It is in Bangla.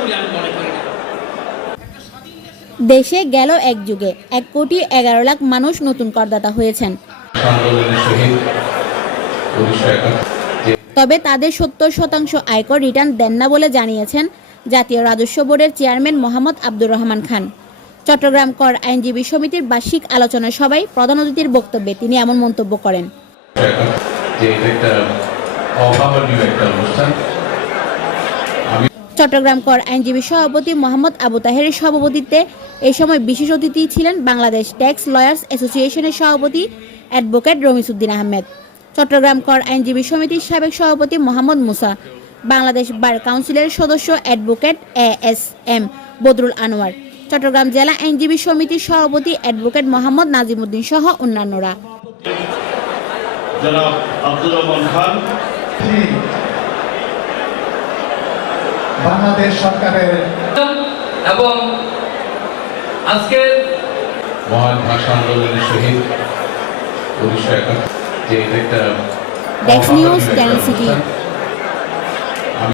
বলে আমি মনে করি না। দেশে গেল এক যুগে 1,11,00,000 মানুষ নতুন করদাতা হয়েছেন। তবে তাদের 70% আয়কর রিটার্ন দেন না বলে জানিয়েছেন জাতীয় রাজস্ব বোর্ডের চেয়ারম্যান মোহাম্মদ আব্দুর রহমান খান। চট্টগ্রাম কর আইনজীবী সমিতির বার্ষিক আলোচনা সভায় প্রধান অতিথির বক্তব্যে তিনি এমন মন্তব্য করেন। চট্টগ্রাম কর আইনজীবী সভাপতি মোহাম্মদ আবু তাহেরের সভাপতিত্বে এই সময় বিশেষ অতিথি ছিলেন বাংলাদেশ ট্যাক্স লয়ার্স অ্যাসোসিয়েশনের সভাপতি অ্যাডভোকেট রমিসউদ্দিন আহমেদ, চট্টগ্রাম কর আইনজীবী সমিতির সাবেক সভাপতি মোহাম্মদ মুসা, বাংলাদেশ বার কাউন্সিলের সদস্য অ্যাডভোকেট ASM বদরুল আনোয়ার, চট্টগ্রাম জেলা আইনজীবী সমিতির সভাপতি অ্যাডভোকেট মোহাম্মদ নাজিমউদ্দিন সহ অন্যান্যরা। জনাব আব্দুর রহমান খান বাংলাদেশ সরকারের এবং আজকে মহান ভাষা আন্দোলনের শহীদ 1971 যে এটা একটা ডেস্ক নিউজ, চ্যানেল সিটি।